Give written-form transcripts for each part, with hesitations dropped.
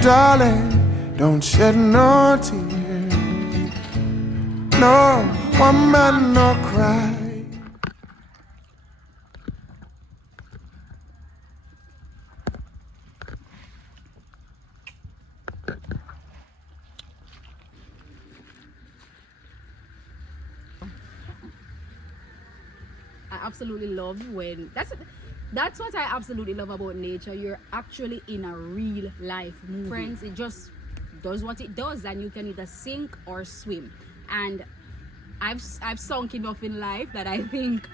darling, don't shed no tears. No, one man, no cry. I absolutely love when that's what I absolutely love about nature. You're actually in a real life movie. Friends, it just does what it does, and you can either sink or swim. And I've sunk enough in life that I think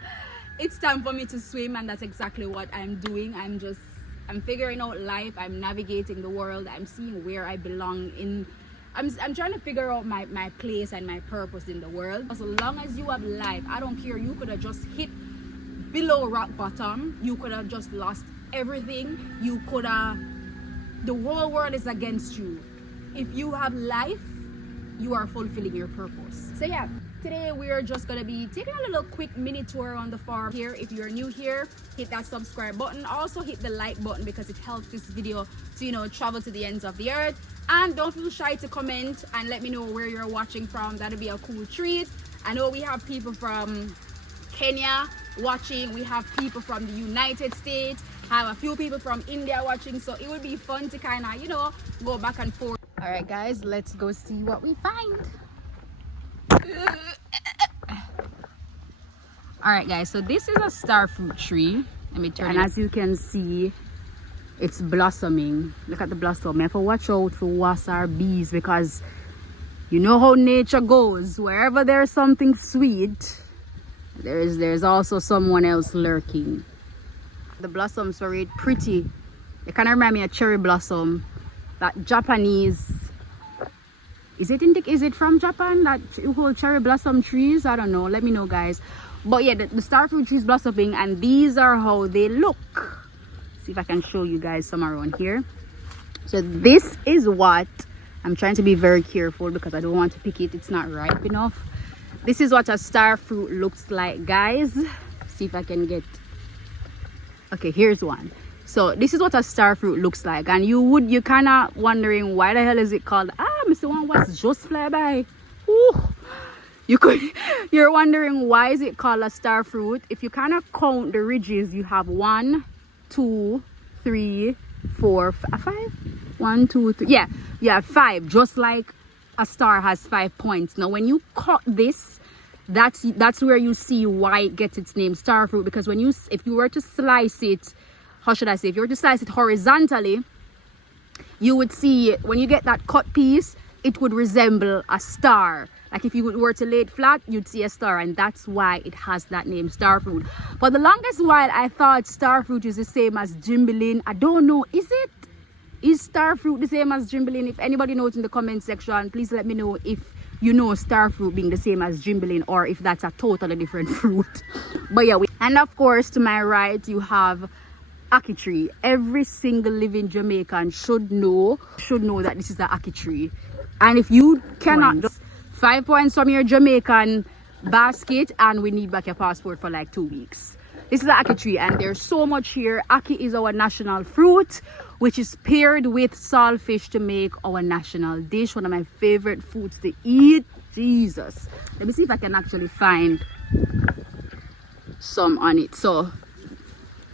it's time for me to swim, and that's exactly what I'm doing. I'm figuring out life. I'm navigating the world. I'm seeing where I belong in. I'm trying to figure out my place and my purpose in the world. As long as you have life, I don't care. You could have just hit below rock bottom. You could have just lost everything. You could have, the whole world is against you. If you have life, you are fulfilling your purpose. So yeah, today we're just gonna be taking a little quick mini tour on the farm here. If you're new here, hit that subscribe button. Also hit the like button because it helps this video to, you know, travel to the ends of the earth. And don't feel shy to comment and let me know where you're watching from. That'll be a cool treat. I know we have people from Kenya watching, we have people from the United States, have a few people from India watching, so it would be fun to kind of, you know, go back and forth. All right guys, let's go see what we find. All right guys, so this is a star fruit tree. Let me turn it. And as you can see, it's blossoming. Look at the blossom. I have to watch out for wasps or bees, because you know how nature goes. Wherever there's something sweet, there's also someone else lurking. The blossoms are really pretty. They kind of remind me of cherry blossom. That Japanese, is it from Japan, that whole cherry blossom trees? I don't know, let me know guys. But yeah, the star fruit trees blossoming, and these are how they look. See if I can show you guys some around here. So this is what I'm trying to be very careful, because I don't want to pick it, it's not ripe enough. This is what a star fruit looks like guys. See if I can get, okay, here's one. So this is what a star fruit looks like, and you kind of wondering why the hell is it called, Mr. One was just fly by. Ooh. You're wondering why is it called a star fruit. If you kind of count the ridges, you have 1, 2, 3, 4, 5. 1, 2, 3. Yeah, you have 5, just like a star has 5 points. Now when you cut this, that's where you see why it gets its name star fruit, because if you were to slice it, how should I say, if you were to slice it horizontally, you would see, when you get that cut piece, it would resemble a star. Like if you were to lay it flat, you'd see a star, and that's why it has that name star fruit. For the longest while, I thought star fruit is the same as gimbalin. I don't know, is it? Is star fruit the same as gimbalin? If anybody knows in the comment section, please let me know if you know star fruit being the same as gimbalin, or if that's a totally different fruit. But yeah, and of course to my right you have ackee tree. Every single living Jamaican should know that this is the ackee tree. And if you cannot, just 5 points from your Jamaican basket, and we need back your passport for like 2 weeks. This is the ackee tree, and there's so much here. Ackee is our national fruit, which is paired with saltfish to make our national dish. One of my favorite foods to eat. Jesus, let me see if I can actually find some on it. So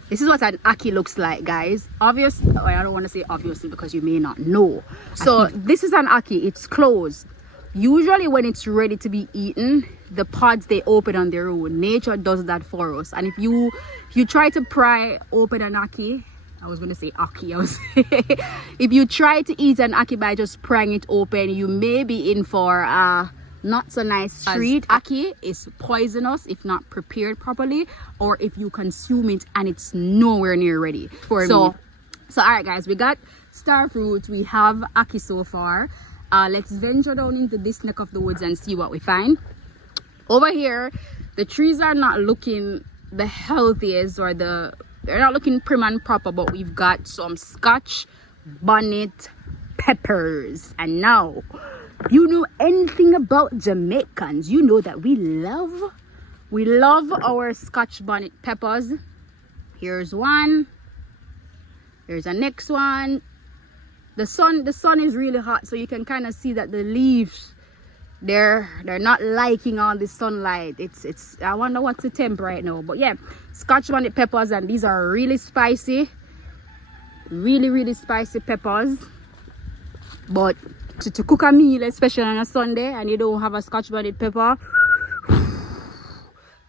this is what an ackee looks like guys. Obviously, I don't want to say obviously because you may not know. So this is an ackee. It's closed. Usually when it's ready to be eaten, the pods, they open on their own. Nature does that for us. And if you try to pry open an ackee, I was going to say ackee, if you try to eat an ackee by just prying it open, you may be in for not so nice treat. Ackee is poisonous if not prepared properly, or if you consume it and it's nowhere near ready for me. So all right guys, we got star fruit, we have ackee so far. Let's venture down into this neck of the woods and see what we find. Over here, the trees are not looking the healthiest, or they're not looking prim and proper, but we've got some Scotch bonnet peppers. And now, if you know anything about Jamaicans, you know that we love our Scotch bonnet peppers. Here's one, here's the next one, the sun is really hot, so you can kind of see that the leaves, they're not liking all the sunlight. It's I wonder what's the temp right now. But yeah, Scotch bonnet peppers, and these are really spicy, really spicy peppers. But to cook a meal, especially on a Sunday, and you don't have a Scotch bonnet pepper,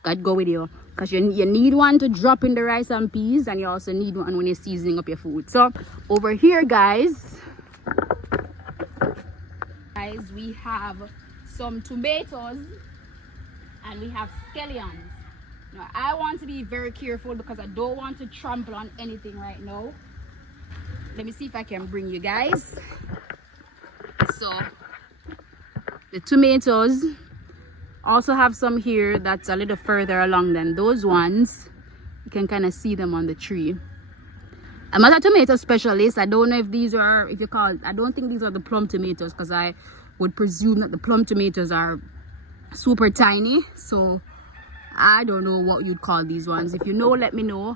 God go with you, because you need one to drop in the rice and peas, and you also need one when you're seasoning up your food. So over here, guys, we have some tomatoes and we have scallions. Now I want to be very careful because I don't want to trample on anything right now. Let me see if I can bring you guys. So the tomatoes, also have some here that's a little further along than those ones. You can kind of see them on the tree. I'm not a tomato specialist. I don't know if these are, if you call it, I don't think these are the plum tomatoes, because I would presume that the plum tomatoes are super tiny. So I don't know what you'd call these ones. If you know, let me know.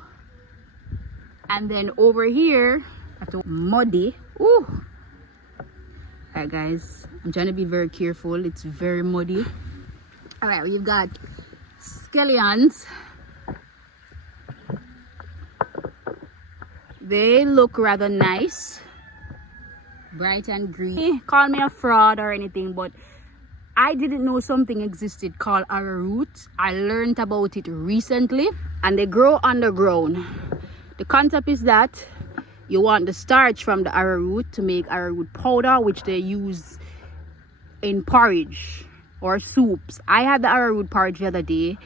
And then over here, after muddy. Ooh. Alright guys, I'm trying to be very careful. It's very muddy. Alright, we've got scallions. They look rather nice, bright and green. Call me a fraud or anything, but I didn't know something existed called arrowroot. I learned about it recently, and they grow underground. The concept is that you want the starch from the arrowroot to make arrowroot powder, which they use in porridge or soups. I had the arrowroot porridge the other day.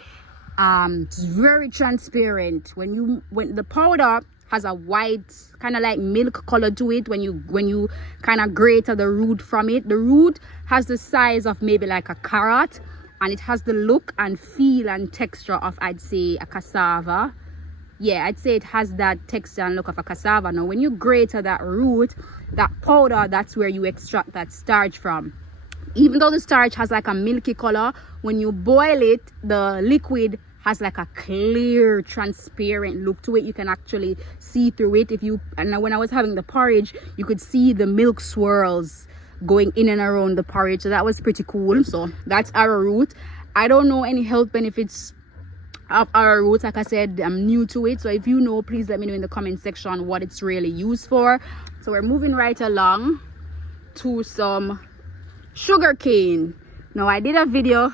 It's very transparent. When the powder has a white kind of like milk color to it, when you kind of grate the root from it. The root has the size of maybe like a carrot, and it has the look and feel and texture of, I'd say, a cassava. Yeah, I'd say it has that texture and look of a cassava. Now when you grate that root, that powder, that's where you extract that starch from. Even though the starch has like a milky color, when you boil it, the liquid has like a clear, transparent look to it. You can actually see through it. And when I was having the porridge, you could see the milk swirls going in and around the porridge. So that was pretty cool. So that's arrowroot. I don't know any health benefits of arrowroot. Like I said, I'm new to it. So if you know, please let me know in the comment section what it's really used for. So we're moving right along to some sugarcane. Now I did a video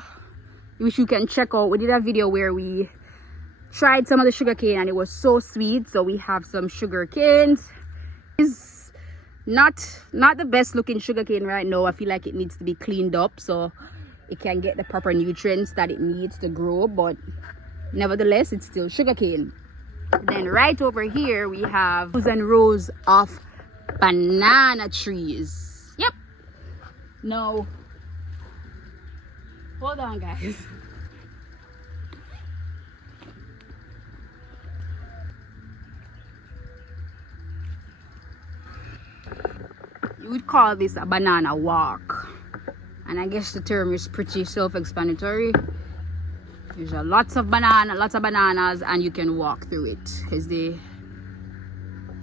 which you can check out. We did a video where we tried some of the sugarcane and it was so sweet. So we have some sugarcanes. It's not the best looking sugarcane right now. I feel like it needs to be cleaned up so it can get the proper nutrients that it needs to grow, but nevertheless it's still sugarcane. Then right over here we have rows and rows of banana trees. Yep. No, hold on guys. You would call this a banana walk, and I guess the term is pretty self-explanatory. There's lots of bananas, and you can walk through it because they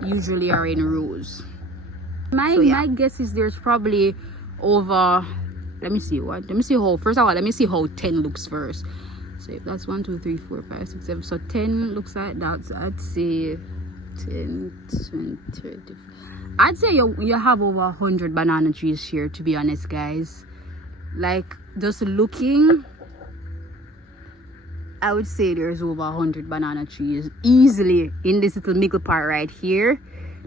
usually are in rows. My guess is there's probably over, let me see how, first of all, let me see how 10 looks first. So if that's 1 2 3 4 5 6 7, so 10 looks like that. So I'd say 10 20 30, I'd say you have over 100 banana trees here, to be honest guys. Like, just looking, I would say there's over 100 banana trees easily in this little middle part right here.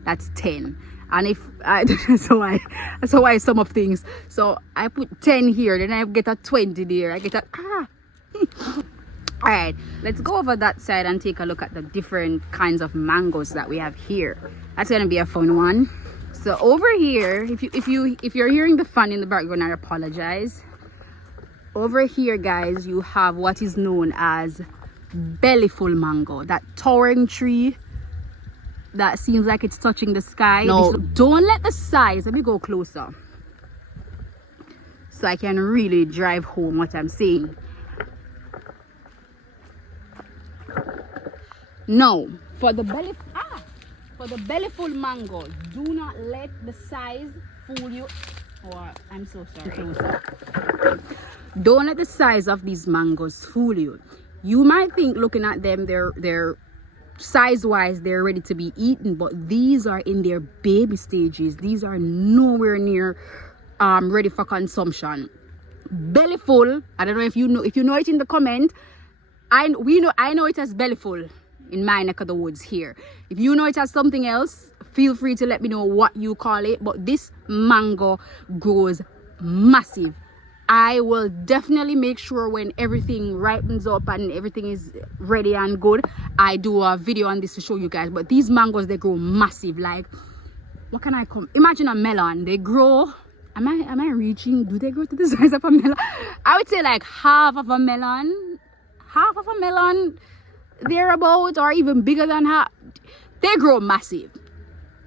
That's 10. And if I that's how I sum up things. So I put 10 here, then I get a 20 there. I get a all right, let's go over that side and take a look at the different kinds of mangoes that we have here. That's gonna be a fun one. So over here, if you're hearing the fun in the background, I apologize. Over here guys, you have what is known as Bellyful mango, that towering tree that seems like it's touching the sky. No, don't let the size, let me go closer so I can really drive home what I'm saying. No, for the For the Bellyful mango, do not let the size fool you. Oh, I'm so sorry. Don't let the size of these mangoes fool you. You might think looking at them, they're size-wise, they're ready to be eaten, but these are in their baby stages. These are nowhere near ready for consumption. Bellyful, I don't know if you know it in the comment. I know it as Bellyful in my neck of the woods here. If you know it as something else, feel free to let me know what you call it. But this mango grows massive. I will definitely make sure when everything ripens up and everything is ready and good, I do a video on this to show you guys. But these mangoes, they grow massive. Like, what can I come? Imagine a melon. They grow. Am I reaching? Do they grow to the size of a melon? I would say like half of a melon. Half of a melon. Thereabouts, or even bigger than half. They grow massive.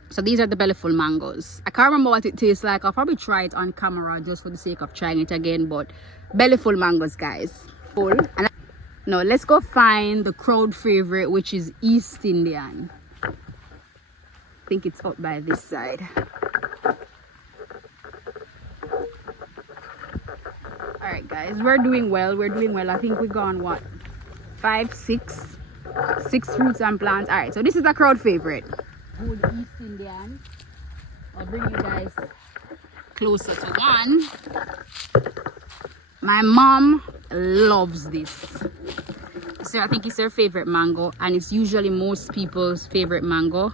So these are the Bellyful mangoes. I can't remember what it tastes like. I'll probably try it on camera just for the sake of trying it again. But Bellyful mangoes, guys. Full. And now let's go find the crowd favorite, which is East Indian. I think it's up by this side. Alright guys, we're doing well. I think we're gone what? 5, 6 fruits and plants. All right, so this is a crowd favorite. Good East Indian. I'll bring you guys closer to one. My mom loves this. So I think it's her favorite mango, and it's usually most people's favorite mango.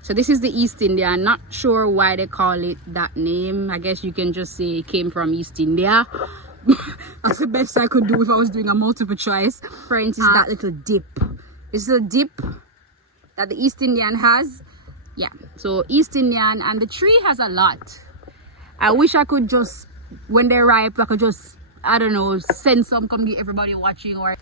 So this is the East Indian. Not sure why they call it that name. I guess you can just say it came from East India. That's the best I could do if I was doing a multiple choice. Friends, is that little dip. This is a dip that the East Indian has. Yeah, so East Indian, and the tree has a lot. I wish I could just, when they're ripe, I could just, I don't know, send some, come get everybody watching. Or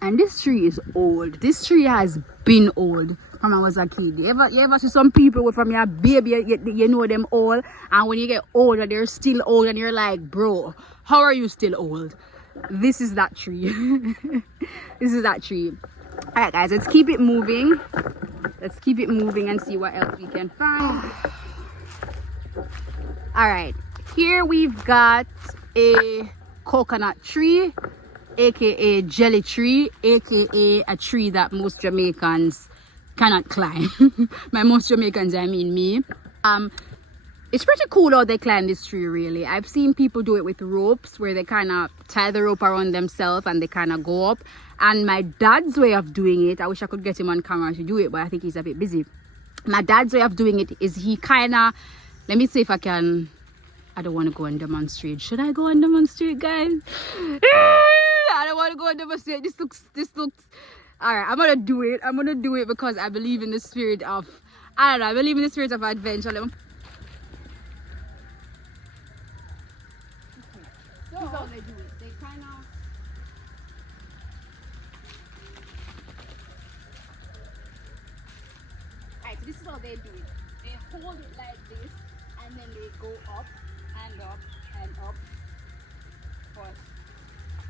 and this tree is old. This tree has been old from I was a kid. You ever see some people from your baby, you know them all, and when you get older, they're still old, and you're like, bro, how are you still old? This is that tree. This is that tree. All right guys, let's keep it moving. Let's keep it moving and see what else we can find. All right, here we've got a coconut tree, aka jelly tree, aka a tree that most Jamaicans cannot climb. By most Jamaicans, I mean me. It's pretty cool how they climb this tree, really. I've seen people do it with ropes, where they kind of tie the rope around themselves and they kind of go up. And my dad's way of doing it, I wish I could get him on camera to do it, but I think he's a bit busy. My dad's way of doing it is he kind of, let me see if I can, I don't want to go and demonstrate. Should I go and demonstrate, guys? I don't want to go and demonstrate. This looks, all right, I'm going to do it because I believe in the spirit of, I don't know, I believe in the spirit of adventure. This is how they do it. They kind of, alright, so this is how they do it. They hold it like this, and then they go up and up and up. But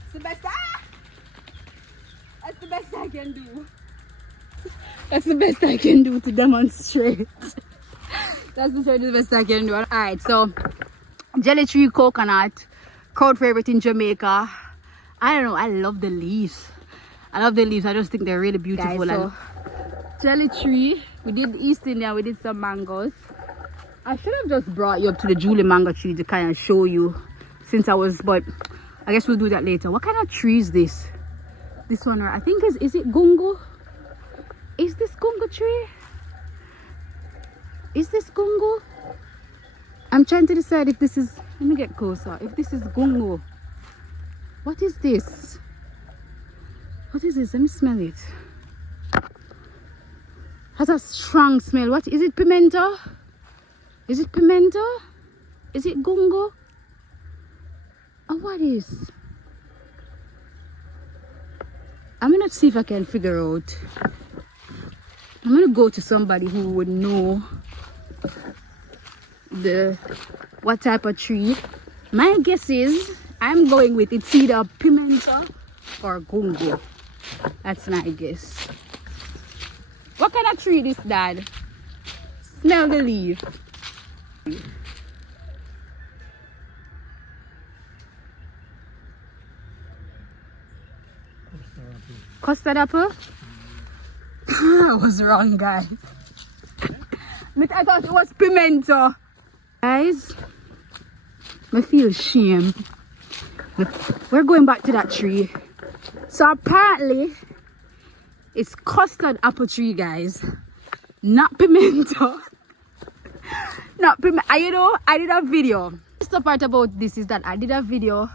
it's the best. That's the best I can do. That's the best I can do to demonstrate. That's the best I can do. Alright, so jelly tree coconut, crowd favorite in Jamaica. I don't know, I love the leaves. I just think they're really beautiful. Guys, so jelly tree, we did East India, we did some mangoes. I should have just brought you up to the Julie mango tree to kind of show you, since I was, but I guess we'll do that later. What kind of tree is this? This one, I think is it gungo? Is this gungo tree? Is this gungo? I'm trying to decide if this is, let me get closer, if this is gungo. What is this? What is this? Let me smell it. Has a strong smell. What is it? Pimento? Is it pimento? Is it gungo? Oh, what is? I'm gonna see if I can figure out. I'm gonna go to somebody who would know what type of tree. My guess is I'm going with it's either pimento or gungo. That's my guess. What kind of tree this, Dad? Smell the leaf. Custard apple? I was wrong, guys. I thought it was pimento. Guys, I feel shame. We're going back to that tree. So apparently, it's custard apple tree, guys. Not pimento. Not pimento. You know, I did a video. The part about this is that I did a video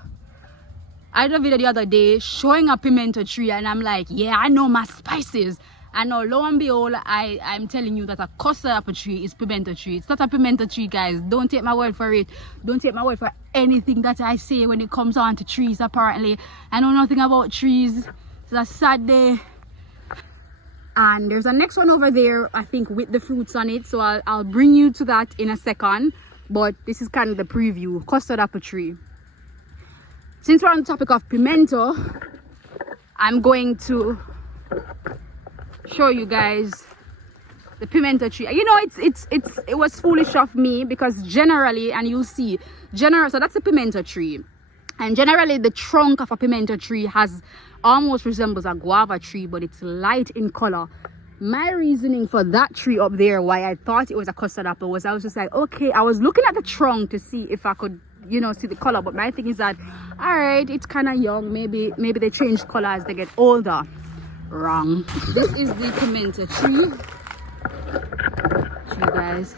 the other day showing a pimento tree, and I'm like, yeah, I know my spices. And now, lo and behold, I'm telling you that a custard apple tree is pimento tree. It's not a pimento tree, guys. Don't take my word for it. Don't take my word for anything that I say when it comes on to trees, apparently. I know nothing about trees. It's a sad day. And there's a next one over there, I think, with the fruits on it. So I'll bring you to that in a second. But this is kind of the preview. Custard apple tree. Since we're on the topic of pimento, I'm going to show you guys the pimento tree. You know, it was foolish of me because generally, and you'll see, so that's a pimento tree, and generally the trunk of a pimento tree almost resembles a guava tree, but it's light in color. My reasoning for that tree up there, why I thought it was a custard apple, was I was just like, okay, I was looking at the trunk to see if I could, you know, see the color, but my thing is that, all right, it's kind of young, maybe they change color as they get older. Wrong. This is the pimento tree, guys.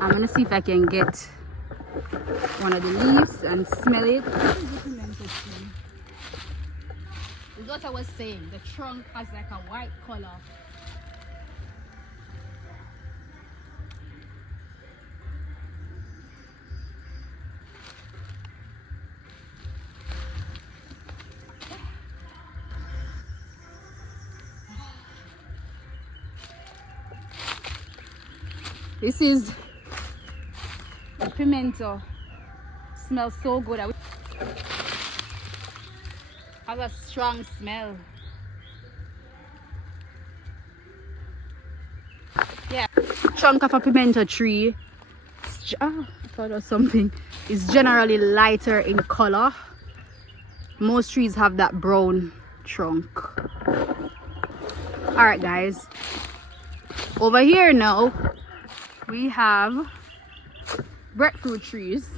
I'm gonna see if I can get one of the leaves and smell it. This is the pimento tree. This is what I was saying. The trunk has like a white color. This is the pimento. Smells so good. Has a strong smell. Yeah. Trunk of a pimento tree. I thought of something. It's generally lighter in color. Most trees have that brown trunk. Alright, guys. Over here now, we have breadfruit trees.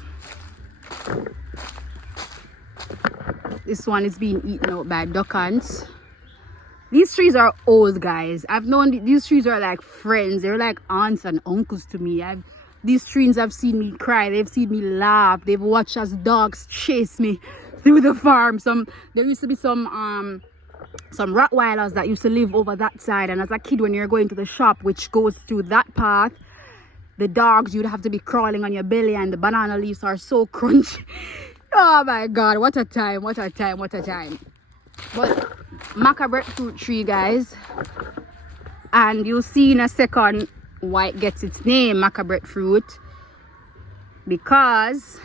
This one is being eaten out by duck ants. These trees are old, guys. I've known these trees are like friends. They're like aunts and uncles to me. These trees have seen me cry. They've seen me laugh. They've watched as dogs chase me through the farm. There used to be some Rottweilers that used to live over that side. And as a kid, when you're going to the shop, which goes through that path, the dogs, you'd have to be crawling on your belly, and the banana leaves are so crunchy. Oh my god, what a time, what a time, what a time. But maca breadfruit tree, guys, and you'll see in a second why it gets its name, maca breadfruit, because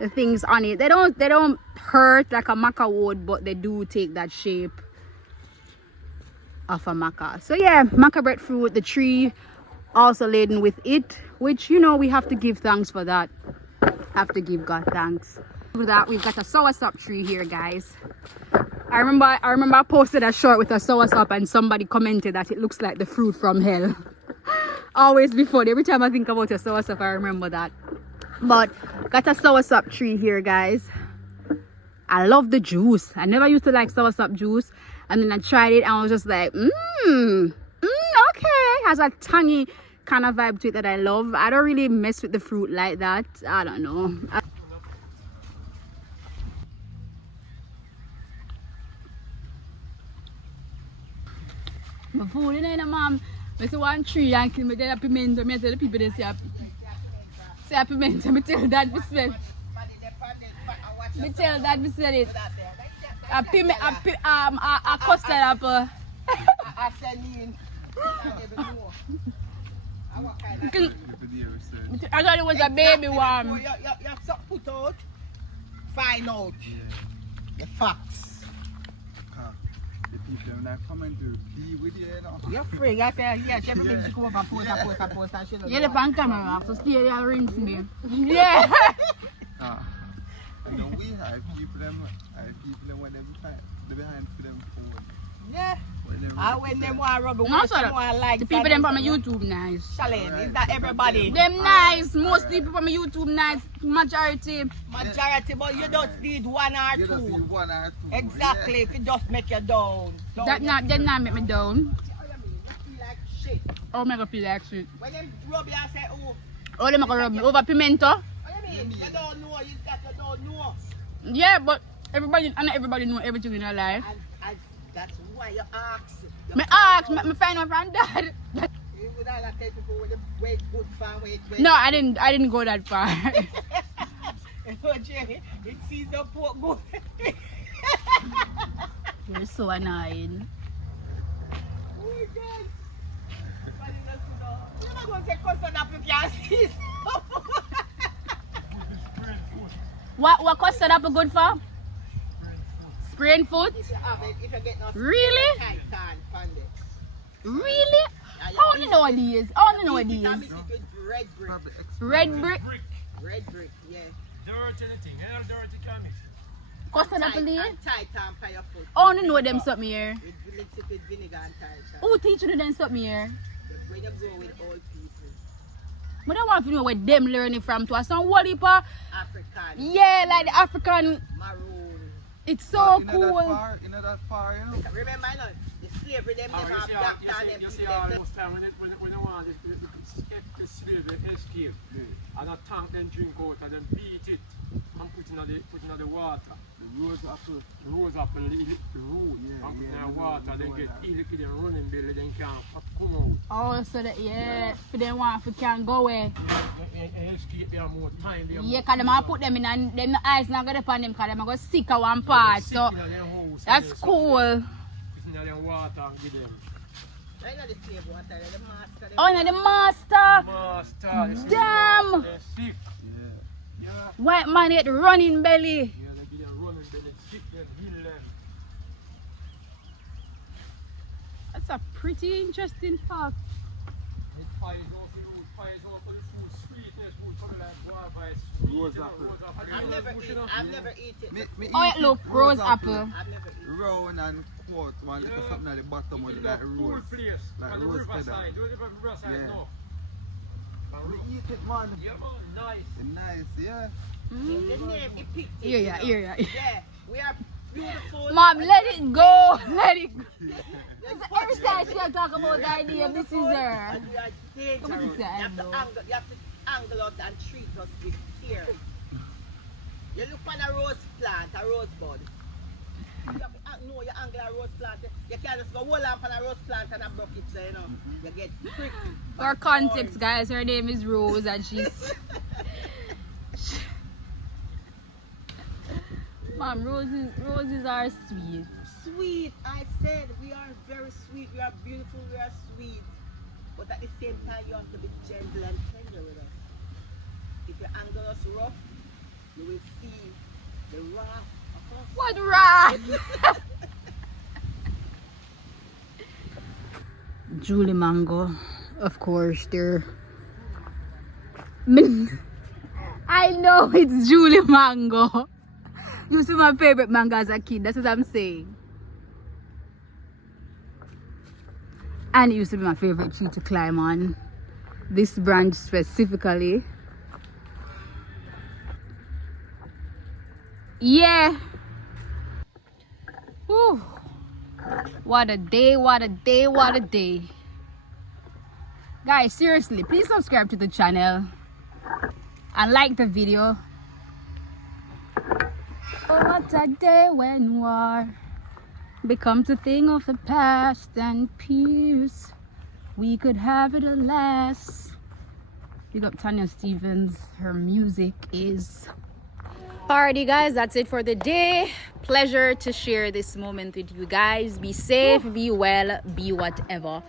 the things on it, they don't hurt like a maca would, but they do take that shape of a maca. So yeah, maca breadfruit, the tree also laden with it, which, you know, we have to give thanks for that. Have to give God thanks for that. We've got a soursop tree here, guys. I remember I posted a short with a soursop and somebody commented that it looks like the fruit from hell. Always before, every time I think about a soursop, I remember that. But got a soursop tree here, guys. I love the juice. I never used to like soursop juice, and then I tried it and I was just like, okay. Has a tangy kind of vibe to it that I love. I don't really mess with the fruit like that. I don't know. My food, you know, mom. I see one tree and kill me there a pimento. I tell the people they say a pimento. I tell that we smell. I tell that we smell it. A custard apple. I thought it was a baby one. You have to put out, find out the facts. The people that come and do be with you, you know. You're free. I said, yeah, everything she come up and post and she don't Yeah, know the pan camera, so stay there and rinse me. Yeah. And then we have people them when they behind for them phone. Yeah. When them want to rub it, No, want sir. to like The people them from my YouTube nice. Challenge, is that everybody? Them nice. Most people from my YouTube nice. Majority. Majority, but you don't need one or You just need two. one or two. Exactly, if you just make you down. That not make me down. You feel like shit. Oh, make me feel like shit. When them rub you and say, oh, Oh, they make me rub me over pimento. what do you mean? You don't know, you said you don't know. Yeah, but everybody, I know everybody know everything in their life. And that's why you ask. Me ask, me find out from dad. You would all tell people with the wait good farm, wait. No, I didn't go that far. Jerry, it sees the pork good. You're so annoying. Oh my God. You're not going to say custard up if you can't see. What custard apple good for? Spraying food? If you have it, if you get no Really? tight can find it. Really? How do you know what these? How do you know what these? Mix it with red brick. Probably Red brick? Red brick, yeah. Dirt anything, any dirty can mix it. Custard apple these? And tight and by your foot. How do you know them something here? You mix it with vinegar and tight. Who teach you them something here? When you go with old people. But I want to know where them learning from to some Wallipa. African, Yeah, like the African. maroon. It's so Not cool. in that far, you know. Remember, you know, the slavery, them never have doctor and them You see people. all them- those time when they want the slavery escape, and a tank then drink out and then beat it and put in the water. The rose apple. Rose apple, the root, and put in the water, then get ill and running belly, then can't come out. Oh, so that, yeah, for them want to can go away. And escape there more time. There Yeah, because them put them in and them eyes not going to pan them because them go sick at one part. So that's cool. Put in the water and give them. I know the slave water, the master. Oh, now the master. Master, Damn. they're sick. Yeah, White man hit running belly. yeah, they give them running belly, sick them, heal them. That's a pretty interesting fact. It fires off the food, fires off the food, sweetness, food coming like guava, sweet. Rose you know, apple. rose apple. I've never eaten it. Me Oh, eat it look, it, rose apple. I've never eaten it. Round and quart, one little Yeah. something at the bottom with It's like a cool rose. place. Like On the rose riverside. feather. Do it on the riverside Yeah. now. We eat it, man. Yeah, man, nice. It's nice, yeah. The name, it picked it. Here, yeah, you here, know. yeah. Yeah, we are beautiful. Mom, let it go. Let it go. Every time she talk about the idea, this is her. And we are dangerous. Come on, You have Sando. you have to angle us and treat us with care. You look on a rose plant, a rose bud. You have to know you angle a rose plant. You can't just go hold on a rose plant and a bucket, so you know. You get pricked. For context, guys, her name is Rose and she's... Mom, roses are sweet. Sweet, I said we are very sweet, we are beautiful, we are sweet. But at the same time, you have to be gentle and tender with us. If you angle us rough, you will see the wrath of us. What right? Julie Mango, of course, they're... I know it's Julie Mango. Used to be my favorite mango as a kid, that's what I'm saying. And it used to be my favorite tree to climb on. This branch specifically. Yeah. Whew. What a day, what a day, what a day. Guys, seriously, please subscribe to the channel and like the video. Oh, what a day when war becomes a thing of the past and peace. We could have it at last. Big up Tanya Stevens. Her music is... Alrighty guys, that's it for the day. Pleasure to share this moment with you guys. Be safe, be well, be whatever.